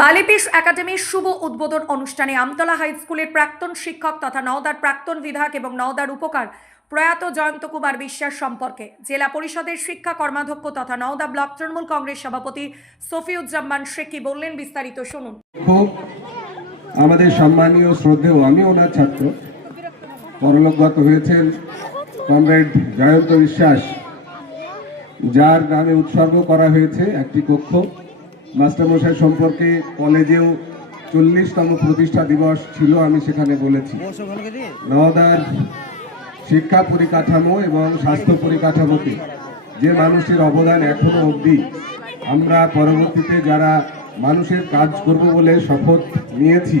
বালিপিস একাডেমির শুভ উদ্বোধন অনুষ্ঠানে আমতলা হাই স্কুলের প্রাক্তন শিক্ষক তথা নওদার প্রাক্তন বিধায়ক এবং নওদার উপকার প্রয়াত জয়ন্ত কুমার বিশ্বাস সম্পর্কে জেলা পরিষদের শিক্ষা কর্মাধ্যক্ষ তথা নওদা ব্লক তৃণমূল কংগ্রেস সভাপতি সফিউজ্জামান শেখি বললেন বিস্তারিত শুনুন। আমাদের সম্মানীয়, শ্রদ্ধেয় আমি ওনার ছাত্র। পরলোকগত হয়েছেন কমরেড জয়ন্ত বিশ্বাস, যার নামে উৎসর্গ করা হয়েছে একটি কক্ষ। মাস্টারমশাই সম্পর্কে কলেজেও চল্লিশতম প্রতিষ্ঠা দিবস ছিল, আমি সেখানে বলেছি। নওদার শিক্ষা পরিকাঠামো এবং স্বাস্থ্য পরিকাঠামোতে যে মানুষের অবদান এখনও অবধি, আমরা পরবর্তীতে যারা মানুষের কাজ করব বলে শপথ নিয়েছি,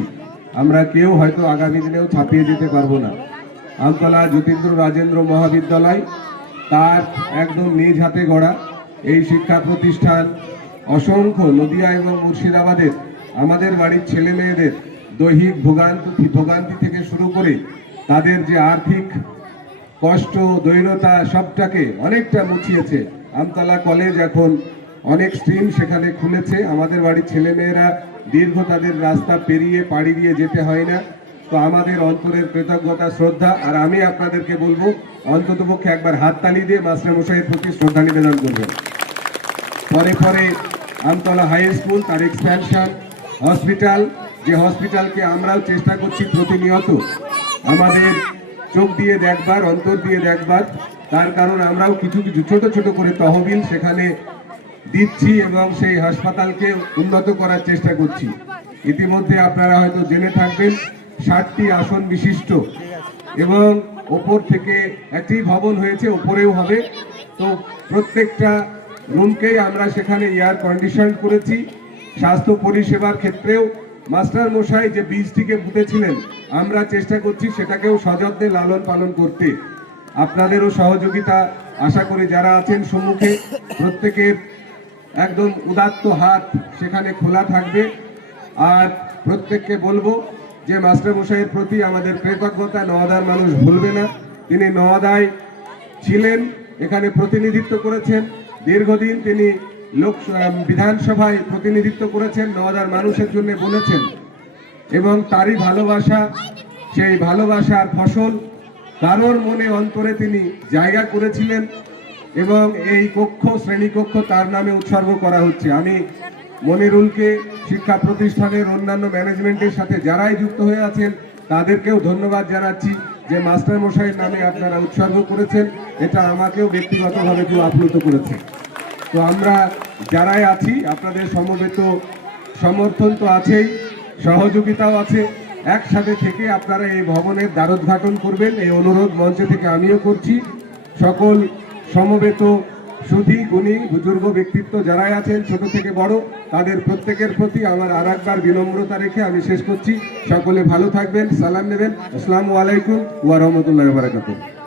আমরা কেউ হয়তো আগামী দিনেও ছাপিয়ে যেতে পারব না। আমতলা জ্যোতিন্দ্র রাজেন্দ্র মহাবিদ্যালয়, তার একদম নিজ হাতে গড়া এই শিক্ষা প্রতিষ্ঠান অসংখ্য নদিয়া এবং মুর্শিদাবাদের, আমাদের বাড়ির ছেলে মেয়েদের দৈহিক ভোগান্তি ভোগান্তি থেকে শুরু করে তাদের যে আর্থিক কষ্ট, দৈনতা সবটাকে অনেকটা মুছিয়েছে। আমতলা কলেজ এখন অনেক স্ট্রিম সেখানে খুলেছে। আমাদের বাড়ির ছেলেমেয়েরা দীর্ঘ তাদের রাস্তা পেরিয়ে পাড়ি দিয়ে যেতে হয় না। তো আমাদের অন্তরের কৃতজ্ঞতা, শ্রদ্ধা, আর আমি আপনাদেরকে বলব, অন্ততপক্ষে একবার হাততালি দিয়ে মাস্টারমশাইয়ের প্রতি শ্রদ্ধা নিবেদন করবেন। পরে পরে আমতলা হাই স্কুল, তার এক্সপ্যানশন হসপিটাল যে হসপিটালকে আমরাও চেষ্টা করছি প্রতিনিয়ত আমাদের চোখ দিয়ে দেখবার, অন্তর দিয়ে দেখবার, তার কারণ আমরাও কিছু কিছু ছোট ছোট করে তহবিল সেখানে দিচ্ছি এবং সেই হাসপাতালকে উন্নত করার চেষ্টা করছি। ইতিমধ্যে আপনারা হয়তো জেনে থাকবেন, ষাটটি আসন বিশিষ্ট এবং ওপর থেকে একটি ভবন হয়েছে, ওপরেও হবে। তো প্রত্যেকটা রুমকেই আমরা সেখানে এয়ার কন্ডিশন করেছি। স্বাস্থ্য পরিষেবার ক্ষেত্রেও মাস্টার মশাই যে বীজটিকে পুঁতেছিলেন আমরা চেষ্টা করছি সেটাকেও সযত্নে লালন পালন করতে। আপনাদেরও সহযোগিতা আশা করি যারা আছেন সম্মুখে, প্রত্যেকের একদম উদাত্ত হাত সেখানে খোলা থাকবে। আর প্রত্যেককে বলব যে মাস্টার মশাইয়ের প্রতি আমাদের কৃতজ্ঞতা, নওয়াদার মানুষ ভুলবে না। তিনি নওয়াদায় ছিলেন, এখানে প্রতিনিধিত্ব করেছেন। দীর্ঘদিন তিনি লোক বিধানসভায় প্রতিনিধিত্ব করেছেন, নওয়াদার মানুষের জন্য বলেছেন। এবং তারই ভালোবাসা, সেই ভালোবাসার ফসল কারোর মনে অন্তরে তিনি জায়গা করেছিলেন এবং এই কক্ষ, শ্রেণীকক্ষ তার নামে উৎসর্গ করা হচ্ছে। আমি মনিরুলকে শিক্ষা প্রতিষ্ঠানের অন্যান্য ম্যানেজমেন্টের সাথে যারাই যুক্ত হয়ে আছেন, তাদেরকেও ধন্যবাদ জানাচ্ছি। যে মাস্টার মশাইয়ের নামে আপনারা উৎসর্গ করেছেন, এটা আমাকেও ব্যক্তিগতভাবে খুব আপ্লুত করেছে। তো আমরা যারাই আছি, আপনাদের সমবেত সমর্থন তো আছেই, সহযোগিতাও আছে। একসাথে থেকে আপনারা এই ভবনের দ্বারোদ্ঘাটন করবেন, এই অনুরোধ মঞ্চে থেকে আমিও করছি। সকল সমবেত সুধী, গুণী, বুজুর্গ ব্যক্তিত্ব যারাই আছেন, ছোট থেকে বড়, তাদের প্রত্যেকের প্রতি আমার আর একবার বিনম্রতা রেখে আমি শেষ করছি। সকলে ভালো থাকবেন, সালাম নেবেন। আসসালামু আলাইকুম ওয়া বারাকাতুহু।